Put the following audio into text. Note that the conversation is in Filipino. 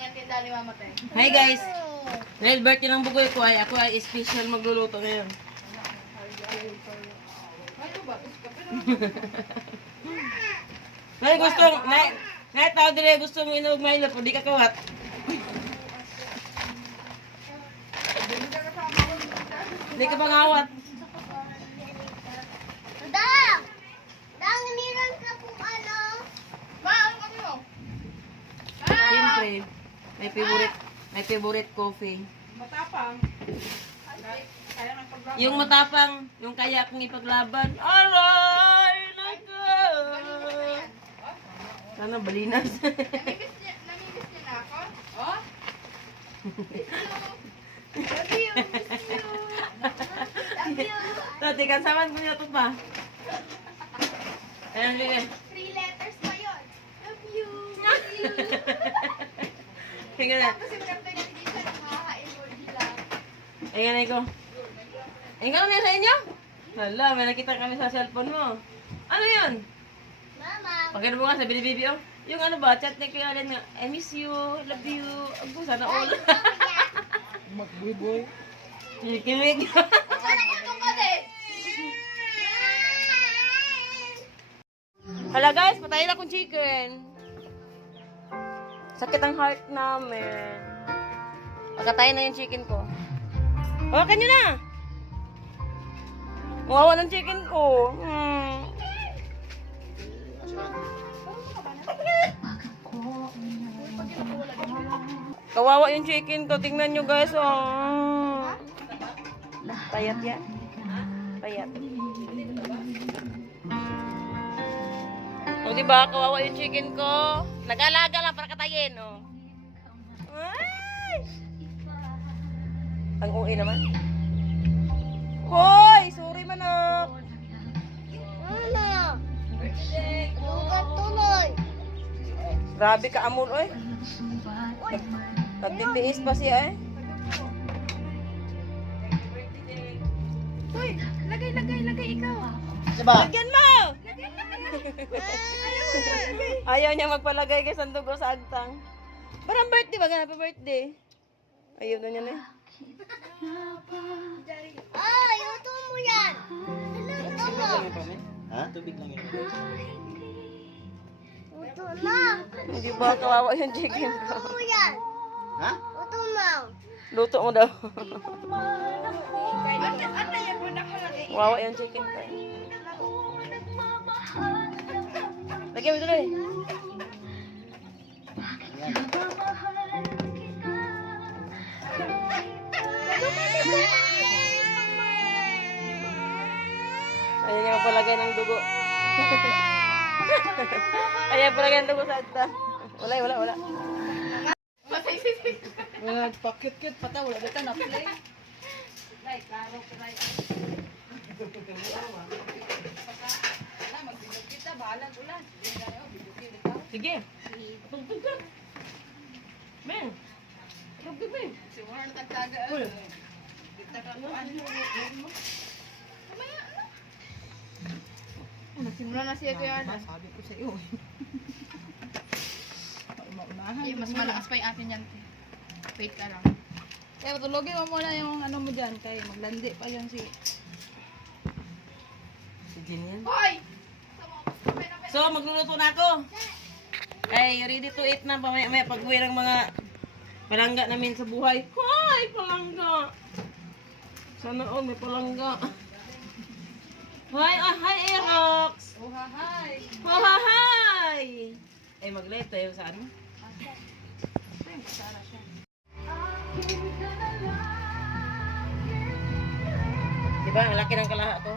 ang tinda ni Mama Tay. Hi guys! Dahil birthday ng bugoy ko ay ako ay special magluluto ngayon. Nay gusto, nay tao dire gusto mo inog Milo, di ka kawat. Di ka pangawat. Dang! Dang, nilang ka kung ano? Ma, ano kami mo? Siyempre, may favorite coffee. Matapang. Kaya nang paglaban. Yung matapang, yung kaya kong ipaglaban. Aray! Naka! Sana balinas. Namimiss niya na ako? Oh? Love you. Miss you. Love you. Tati, kansaman ko niya ito pa. Ayan, sige. 3 letters pa yun. Love you. Miss you. Sige na. Tapos yung kanta niya hindi siya nakaka-emoji lang. Ayan na ko. Ikaw na sa inyo? Hala, may nakita kami sa cellphone mo. Ano yun? Mama. Pagkano mo nga, sabi ni Bibi, oh, yung ano ba, chat ni Kuya Allen nga, I miss you, love you, ako, sana all. Magbuboy. Kilig. Sana ito ka din. Hala guys, patayin akong chicken. Sakit ang heart namin. Pagkatayin na yung chicken ko. Hawakan nyo na! Mawawa ng chicken ko. Kawawa yung chicken ko. Tingnan nyo guys. Oh. Payat yan. Payat. O diba, kawawa yung chicken ko. Nag-alaga lang para katayin. Oh. Ay! Ang uwi naman. Hoy! Sorry manak. Ano? Lugat tuloy. Grabe ka amol, oy. Nagtitiis pa siya, eh. Uy, lagay ikaw. Diba? Lagyan mo! Ayaw niya magpalagay kay sandugo sa agtang. Parang birthday ba? Happy birthday. Ayaw na niya na, eh. Ay, ito mo yan. Ito mo. Ha? Tubig lang yun. Ito na. Hindi ba kawawa yung chicken ko? Ito mo yan. Ha? Ito mo. Luto mo daw. Ano yan po nakalagay? Wawa yung chicken ko. Lagyan mo tuloy. Ayaw niya magpalagay ng dugo. Ayaw palagay ng dugo sa agta. Wala. Nagpa-cute-cute pa ta. Wala dito na play. Like, klaro ko na yun. Magbibig kita, bahalang ulan. Sige. Tugtog ka. Men. Tugtog men. Si Warren tagtaga. Kita ka po. Mamaya, ano? Nagsimula na siya kuya. Sabi ko sa iyo. Maunahan. Mas malakas pa yung akin yan. Wait ka lang. Kaya patulogin mo muna yung ano mo dyan. Kaya maglandi pa yan si... Sige niyan. Hoy! So, magluluto na ako. Ay, ready to eat na. Pamaya pag-uwi ng mga palangga namin sa buhay. Hoy, palangga! Sana all may palangga. Hi, hi, Aerox! Oh, hi! Oh, hi! Ay, mag-live tayo sa ano? Diba, ang laki ng kalaha to.